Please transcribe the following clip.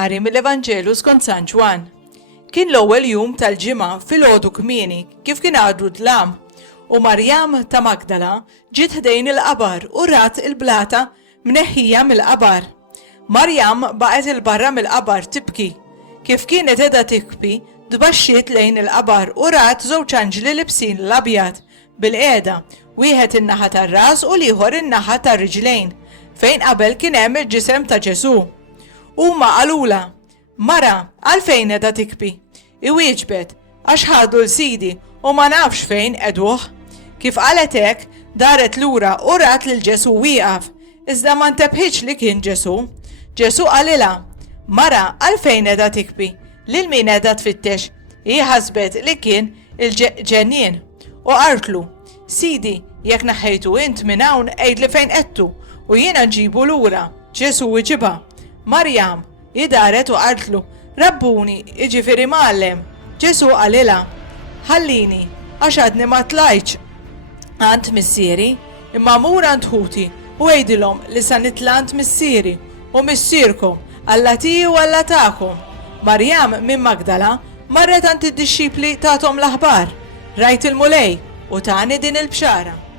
Qari mill-Evanġelu skont San Ġwan. Kien l-ewwel jum tal-ġimgħa filgħodu kmieni kif kien għadu dlam u Marjam ta' Magdala ġiet ħdejn il-qabar u rat il-blata mneħħija mill-qabar. Marjam baqgħet il-barra mill-qabar tibki. Kif kienet qiegħda tikbi, tbaxxiet lejn il-qabar u rat żewġ anġli libsin l-abjad bil-qiegħda, wieħed in-naħa tar-ras u l-ieħor in-naħa tar-riġlejn, fejn qabel kien hemm il-ġisem ta' Ġesu. Huma qalula, Mara, għalfejn qiegħda tikbi? Iwieġbet, għax ħadu l-sidi u ma nafx fejn qegħduh. Kif qalet hekk, daret lura u rat lil Ġesu wieqaf, iżda ma ntebħitx li kien Ġesu. Ġesu qalilha, Mara, għalfejn qiegħda tikbi? Lil min qiegħda tfittex? Hi ħasbet li kien il-ġenien u qartlu, Sidi, jekk naħħejtu int minn hawn għejdli fejn qedtu u jiena nġibu lura. Ġesu iġibha, Marjam, daret u qartlu, Rabbuni, jiġifieri Mgħallem. Ġesu qalilha, ħallini, għax għadni ma tlajtx għand missieri, imma mur għand ħuti u għejdilhom li sa nitla' għand missieri u missierkom Alla tiji u alla tagħkom. Marjam minn Magdala marret għand id-dixxipli tagħthom l-aħbar, rajt il-mulej u tani din il-bxara.